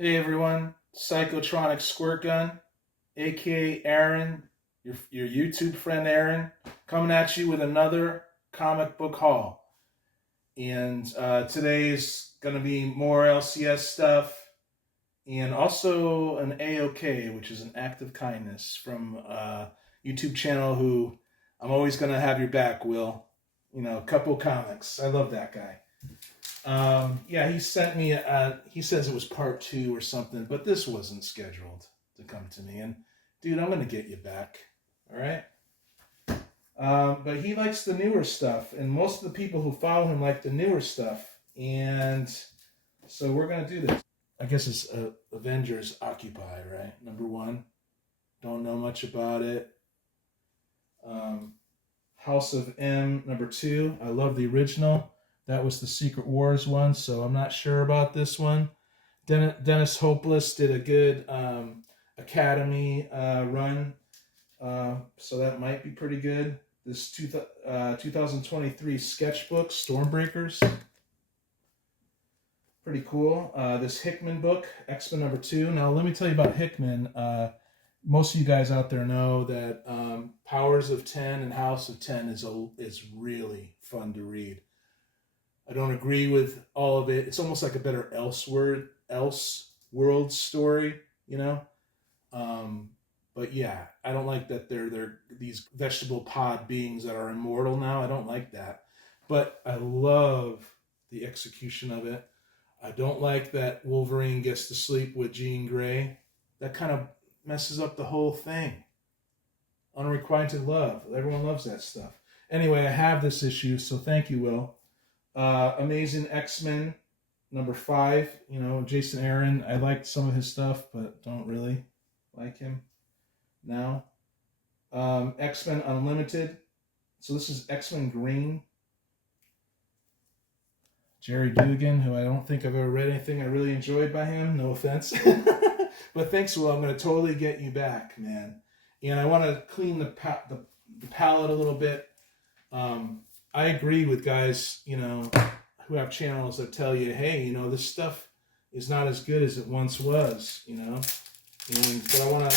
Hey everyone, Psychotronic Squirt Gun, aka Aaron, your YouTube friend Aaron, coming at you with another comic book haul. And today's gonna be more LCS stuff, and also an AOK, which is an act of kindness from YouTube channel. Who I'm always gonna have your back, Will. You know, Couple Comics. I love that guy. Yeah, he sent me. He says it was part 2 or something, but this wasn't scheduled to come to me. And dude, I'm gonna get you back. All right. But he likes the newer stuff, and most of the people who follow him like the newer stuff. And so we're gonna do this. I guess it's Avengers Occupy, right? Number 1. Don't know much about it. House of M, number 2. I love the original. That was the Secret Wars one, so I'm not sure about this one. Dennis Hopeless did a good Academy run, so that might be pretty good. This 2023 sketchbook, Stormbreakers, pretty cool. This Hickman book, X-Men number 2. Now, let me tell you about Hickman. Most of you guys out there know that Powers of 10 and House of 10 is really fun to read. I don't agree with all of it. It's almost like a better Elseworld story, you know? But yeah, I don't like that they're these vegetable pod beings that are immortal now. I don't like that. But I love the execution of it. I don't like that Wolverine gets to sleep with Jean Grey. That kind of messes up the whole thing. Unrequited love. Everyone loves that stuff. Anyway, I have this issue, so thank you, Will. Amazing X-Men number 5. You know, Jason Aaron. I liked some of his stuff, but don't really like him now. X-Men Unlimited. So this is X-Men Green. Jerry Dugan, who I don't think I've ever read anything I really enjoyed by him. No offense. But thanks, Will. I'm going to totally get you back, man. And I want to clean the palette a little bit. I agree with guys, you know, who have channels that tell you, hey, you know, this stuff is not as good as it once was, you know. But I want to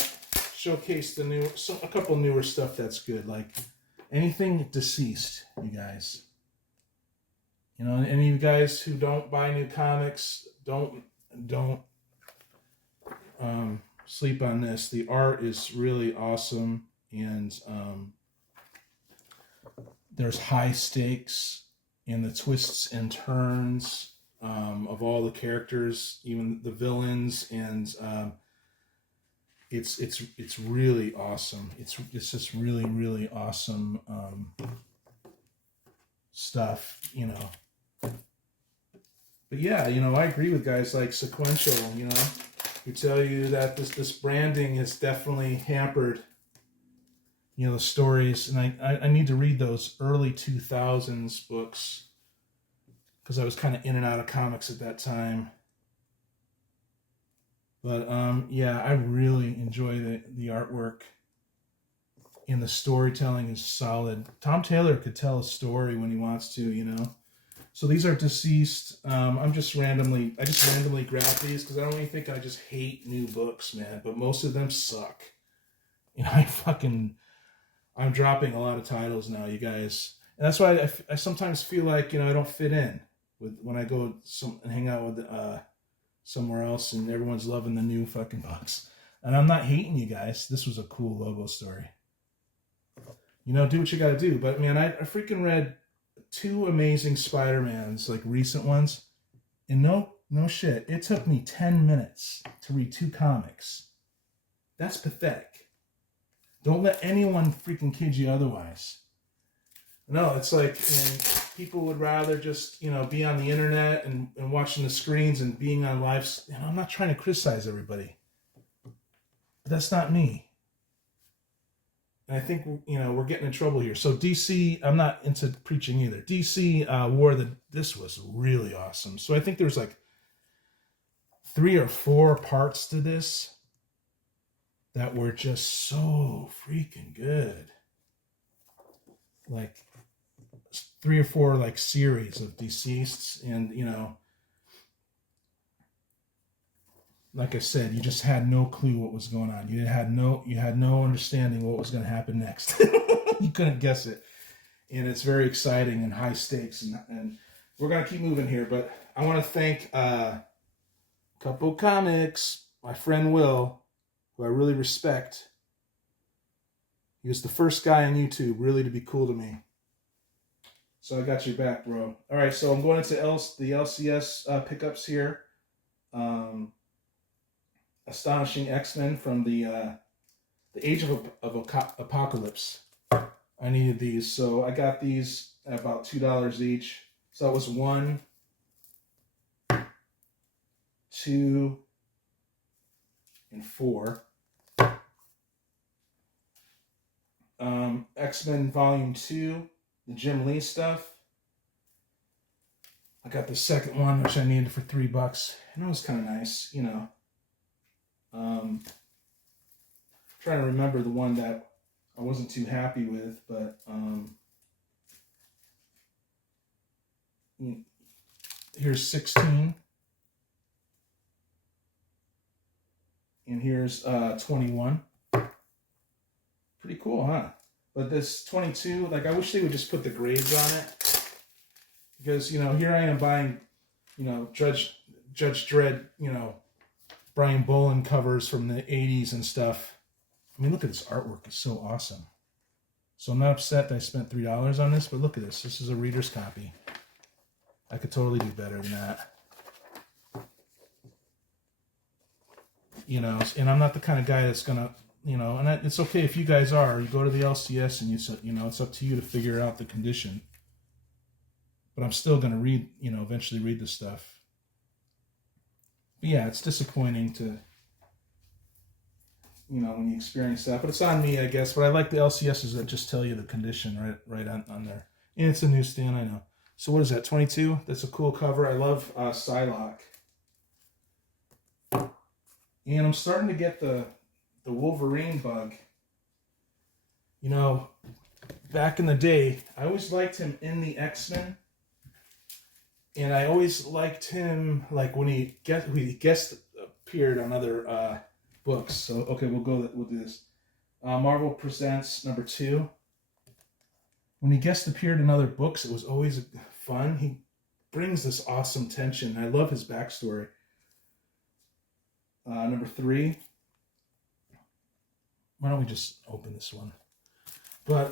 showcase a couple newer stuff that's good, like anything deceased, you guys. You know, any of you guys who don't buy new comics, don't sleep on this. The art is really awesome, and there's high stakes in the twists and turns of all the characters, even the villains, and it's really awesome. It's just really, really awesome stuff, you know. But yeah, you know, I agree with guys like Sequential, you know, who tell you that this branding has definitely hampered, you know, the stories. And I need to read those early 2000s books because I was kind of in and out of comics at that time. But yeah, I really enjoy the artwork, and the storytelling is solid. Tom Taylor could tell a story when he wants to, you know. So these are deceased. I just randomly grab these because I don't even think I just hate new books, man. But most of them suck. You know, I'm dropping a lot of titles now, you guys, and that's why I sometimes feel like, you know, I don't fit in with when I go and hang out with somewhere else, and everyone's loving the new fucking books. And I'm not hating you guys. This was a cool logo story. You know, do what you got to do. But man, I freaking read 2 amazing Spider-Mans, like recent ones, and no shit, it took me 10 minutes to read 2 comics. That's pathetic. Don't let anyone freaking kid you otherwise. No, it's like, and people would rather just, you know, be on the internet and watching the screens and being on live. You know, I'm not trying to criticize everybody, but that's not me. And I think, you know, we're getting in trouble here. So DC, I'm not into preaching either. DC this was really awesome. So I think there's like 3 or 4 parts to this that were just so freaking good. Like 3 or 4 like series of deceased, and you know, like I said, you just had no clue what was going on. You had no understanding what was going to happen next. You couldn't guess it. And it's very exciting and high stakes. And we're going to keep moving here. But I want to thank Couple Comics, my friend Will, who I really respect. He was the first guy on YouTube really to be cool to me. So I got your back, bro. All right, so I'm going into the LCS pickups here. Astonishing X-Men from the Age of Apocalypse. I needed these, so I got these at about $2 each. So that was 1, 2, and 4. X-Men Volume 2, the Jim Lee stuff. I got the second one, which I needed for $3, and it was kind of nice, you know. Trying to remember the one that I wasn't too happy with, but here's 16, and here's 21. Pretty cool, huh? But this 22, like, I wish they would just put the grades on it, because, you know, here I am buying, you know, Judge Dredd, you know, Brian Bolland covers from the 80s and stuff. I mean, look at this artwork. It's so awesome. So I'm not upset that I spent $3 on this, but look at this. This is a reader's copy. I could totally do better than that. You know, and I'm not the kind of guy that's going to, you know, and it's okay if you guys are. You go to the LCS and you know, it's up to you to figure out the condition. But I'm still going to read, you know, eventually read this stuff. But yeah, it's disappointing to, you know, when you experience that. But it's on me, I guess. But I like the LCSs that just tell you the condition right on there. And it's a newsstand, I know. So what is that, 22? That's a cool cover. I love Psylocke. And I'm starting to get the Wolverine bug. You know, back in the day, I always liked him in the X-Men. And I always liked him, like, when he guest appeared on other books. So, okay, we'll do this. Marvel Presents #2. When he guest appeared in other books, it was always fun. He brings this awesome tension. I love his backstory. #3. Why don't we just open this one? But,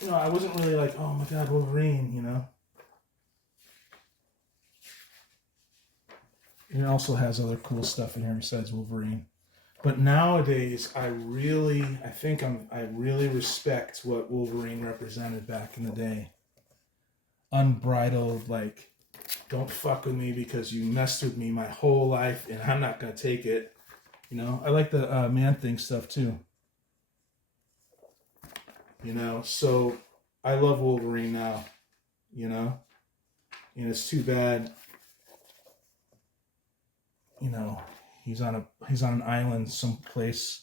you know, I wasn't really like, oh my God, Wolverine, you know. It also has other cool stuff in here besides Wolverine. But nowadays, I really respect what Wolverine represented back in the day. Unbridled, like, don't fuck with me because you messed with me my whole life and I'm not going to take it. You know, I like the Man-Thing stuff too. You know, so I love Wolverine now, you know. And it's too bad, you know, he's on an island someplace.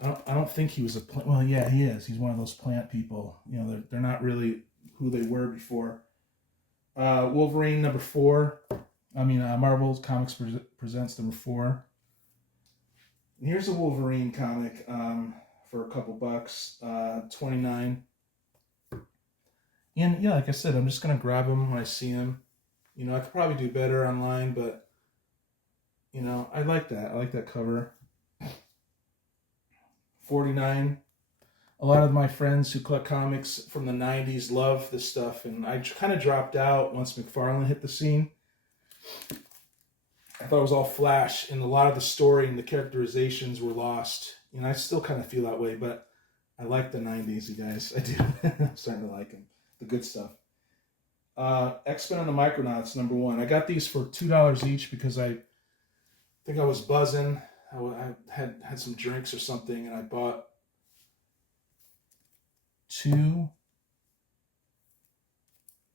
I don't think he was a plant. Well, yeah, he is. He's one of those plant people. You know, they're not really who they were before. Wolverine #4. Marvel Comics presents #4. And here's a Wolverine comic for a couple bucks. 29. And yeah, like I said, I'm just gonna grab him when I see him. You know, I could probably do better online, but you know, I like that. I like that cover. 49. A lot of my friends who collect comics from the 90s love this stuff, and I kind of dropped out once McFarlane hit the scene. I thought it was all flash, and a lot of the story and the characterizations were lost. And I still kind of feel that way, but I like the 90s, you guys. I do. I'm starting to like them. The good stuff. X-Men and the Micronauts #1. I got these for $2 each because I think I was buzzing. I had some drinks or something, and I bought 2,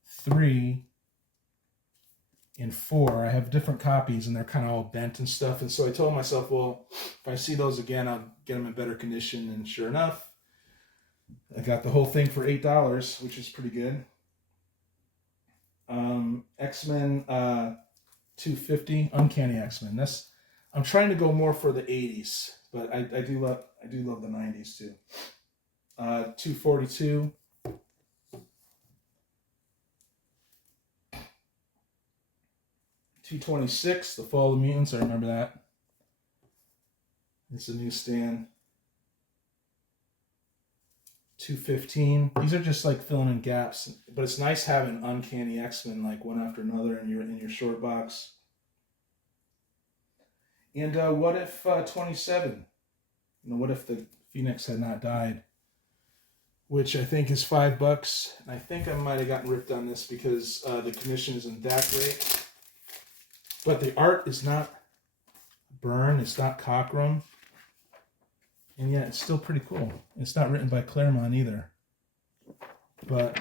3, and 4. I have different copies, and they're kind of all bent and stuff. And so I told myself, well, if I see those again, I'll get them in better condition. And sure enough, I got the whole thing for $8, which is pretty good. X-Men 250, Uncanny X-Men. I'm trying to go more for the 80s, but I do love the 90s too. 242. 226, The Fall of the Mutants. I remember that. It's a newsstand. 215. These are just like filling in gaps, but it's nice having Uncanny X-Men like one after another in your short box. And What If 27? What if the Phoenix had not died? Which I think is $5. And I think I might have gotten ripped on this because the condition isn't that great. But the art is not Byrne, it's not Cockrum. And yet it's still pretty cool. It's not written by Claremont either. But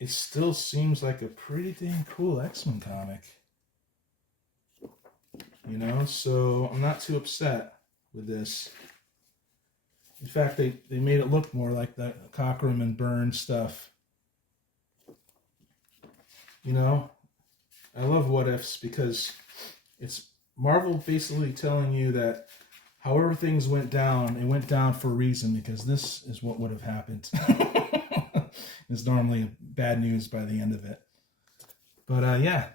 it still seems like a pretty dang cool X-Men comic. So I'm not too upset with this. In fact, they made it look more like the Cockrum and Byrne stuff. I love What Ifs because it's Marvel basically telling you that however things went down, it went down for a reason because this is what would have happened. It's normally bad news by the end of it. But yeah.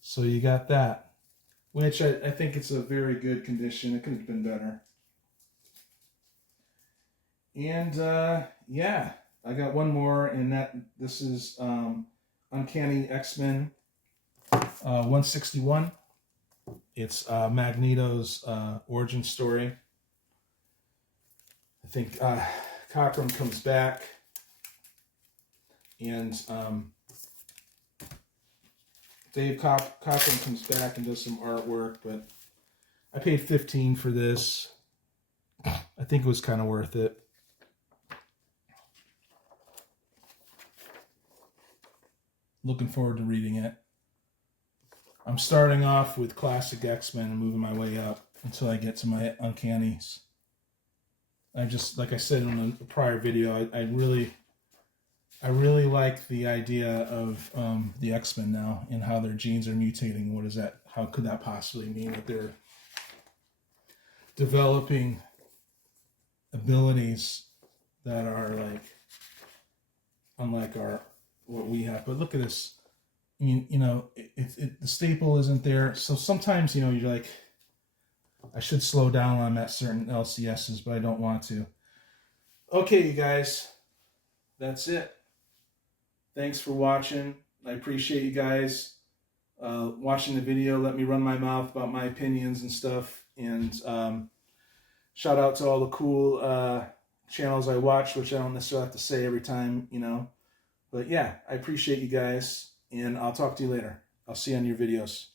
So you got that. Which I think it's a very good condition. It could have been better. And yeah, I got one more, and this is Uncanny X-Men 161. It's Magneto's origin story. I think Cockrum comes back, and Dave Cockrum comes back and does some artwork, but I paid $15 for this. I think it was kind of worth it. Looking forward to reading it. I'm starting off with classic X-Men and moving my way up until I get to my Uncannies. Like I said in a prior video, I really like the idea of the X-Men now and how their genes are mutating. What is that? How could that possibly mean that they're developing abilities that are like unlike what we have? But look at this. I mean, the staple isn't there. So sometimes, you're like, I should slow down on that certain LCSs, but I don't want to. Okay, you guys, that's it. Thanks for watching. I appreciate you guys watching the video. Let me run my mouth about my opinions and stuff. And shout out to all the cool channels I watch, which I don't necessarily have to say every time, But yeah, I appreciate you guys. And I'll talk to you later. I'll see you on your videos.